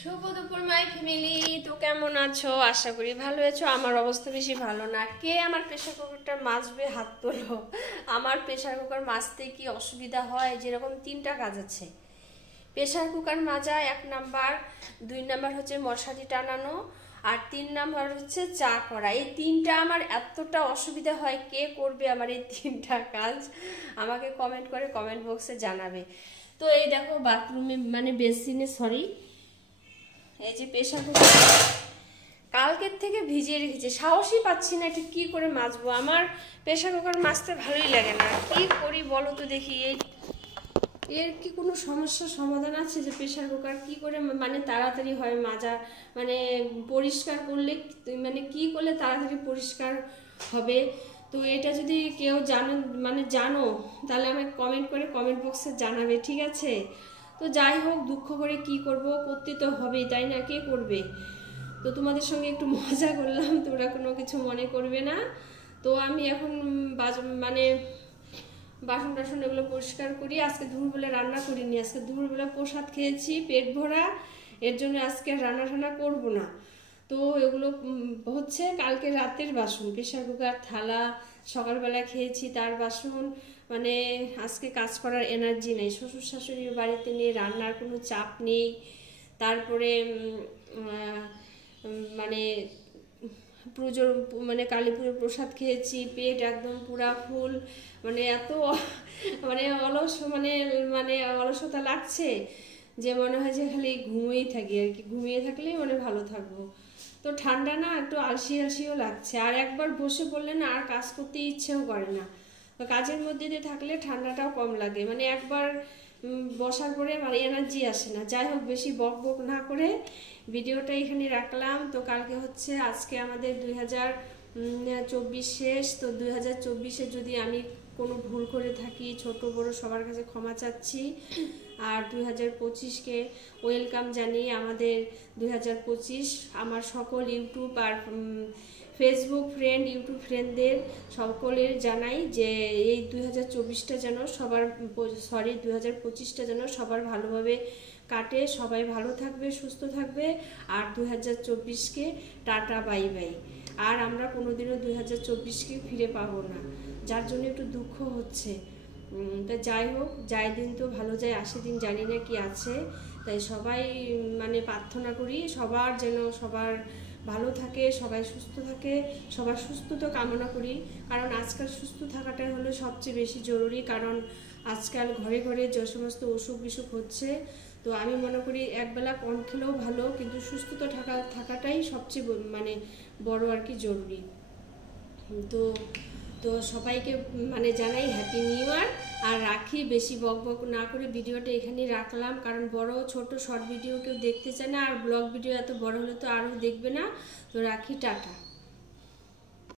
শুভ দুপুর my family. তো কেমন আছো? আশা করি ভালো আছো। আমার অবস্থা বেশি ভালো না। কে আমার প্রেসার কুকারটা মাজবে? হাত তোলো। আমার প্রেসার কুকার মাজতে কি অসুবিধা হয়, যেরকম 3টা কাজ আছে। প্রেসার কুকার মাজা 1 নাম্বার, 2 নাম্বার হচ্ছে মশারি টানানো, আর 3 নাম্বার হচ্ছে চা করা। এই 3টা আমার এতটা অসুবিধা হয়। কে করবে আমার এই 3টা কাজ? আমাকে কমেন্ট করে কমেন্ট বক্সে জানাবে। তো এই দেখো বাথরুমে মানে বেসিনে, সরি, এই যে প্রেসার কুকার কালকের থেকে ভিজিয়ে রেখেছে। সাহসই পাচ্ছি না এটা কি করে মাজবো। আমার প্রেসার কুকার মাজতে ভালোই লাগে না। কি করি বলো তো দেখি। এর কি কোনো সমস্যার সমাধান আছে যে প্রেসার কুকার কি করে মানে তাড়াতাড়ি হয় মাজা, মানে পরিষ্কার করলে, মানে কি করলে তাড়াতাড়ি পরিষ্কার হবে? তো এটা যদি কেউ জানো তাহলে আমাকে কমেন্ট করে কমেন্ট বক্সে জানাবে, ঠিক আছে? তো যাই হোক, দুঃখ করে কি করব, করতে তো হবেই, তাই না? কে করবে? তো তোমাদের সঙ্গে একটু মজা করলাম, তোমরা কোনো কিছু মনে করবে না। তো আমি এখন মানে বাসন টাসন এগুলো পরিষ্কার করি। আজকে দুপুরবেলা রান্না করিনি, আজকে দুপুরবেলা প্রসাদ খেয়েছি পেট ভরা, এর জন্য আজকে রান্না টান্না করবো না। তো এগুলো হচ্ছে কালকে রাতের বাসন, প্রেসার কুকার, থালা, সকালবেলা খেয়েছি তার বাসন। মানে আজকে কাজ করার এনার্জি নেই। শ্বশুর শাশুড়ির বাড়িতে নিয়ে রান্নার কোনো চাপ নেই। তারপরে মানে পুজোর মানে কালী পুজোর প্রসাদ খেয়েছি, পেট একদম পুরা ফুল। মানে এত মানে মানে অলসতা লাগছে যে মনে হয় যে খালি ঘুমিয়েই থাকি আর কি। ঘুমিয়ে থাকলেই মানে ভালো থাকবো। তো ঠান্ডা না, একটু আলসি আলসিও লাগছে। আর একবার বসে পড়লে না আর কাজ করতে ইচ্ছেও করে না। তো কাজের মধ্যে দিয়ে থাকলে ঠান্ডাটাও কম লাগে। মানে একবার বসার পরে মানে এনার্জি আসে না। যাই হোক, বেশি বক বক না করে ভিডিওটা এখানে রাখলাম। তো কালকে হচ্ছে, আজকে আমাদের 2024 শেষ। তো 2024-এ যদি আমি কোনো ভুল করে থাকি, ছোট বড় সবার কাছে ক্ষমা চাচ্ছি। আর 2025-কে ওয়েলকাম জানিয়ে আমাদের 2025 আমার সকল ইউটিউব আর ফেসবুক ফ্রেন্ড, ইউটিউব ফ্রেন্ডদের সকলের জানাই যে এই 2024টা যেন সবার, 2025টা যেন সবার ভালোভাবে কাটে, সবাই ভালো থাকবে, সুস্থ থাকবে। আর 2024-কে টাটা বাই বাই। আর আমরা কোনোদিনও 2024-কে ফিরে পাবো না, যার জন্য একটু দুঃখ হচ্ছে। তা যাই হোক, যাই দিন তো ভালো যায়, আসে দিন জানি না কি আছে। তাই সবাই মানে প্রার্থনা করি সবার যেন সবার ভালো থাকে, সবাই সুস্থ থাকে, সবার সুস্থতা কামনা করি। কারণ আজকাল সুস্থ থাকাটাই হলো সবচেয়ে বেশি জরুরি। কারণ আজকাল ঘরে ঘরে যে সমস্ত অসুখ বিসুখ হচ্ছে, তো আমি মনে করি একবেলা কম খেলেও ভালো, কিন্তু সুস্থতা থাকাটাই সবচেয়ে মানে বড় আর কি জরুরি। তো তো সবাইকে মানে জানাই হ্যাপি নিউ ইয়ার। আর রাখি, বেশি বক বক না করে ভিডিওটা এখানে রাখলাম। কারণ বড় ছোট শর্ট ভিডিও কেউ দেখতে চায় না, আর ব্লগ ভিডিও এত বড় হলে তো আরও দেখবে না। তো রাখি, টাটা।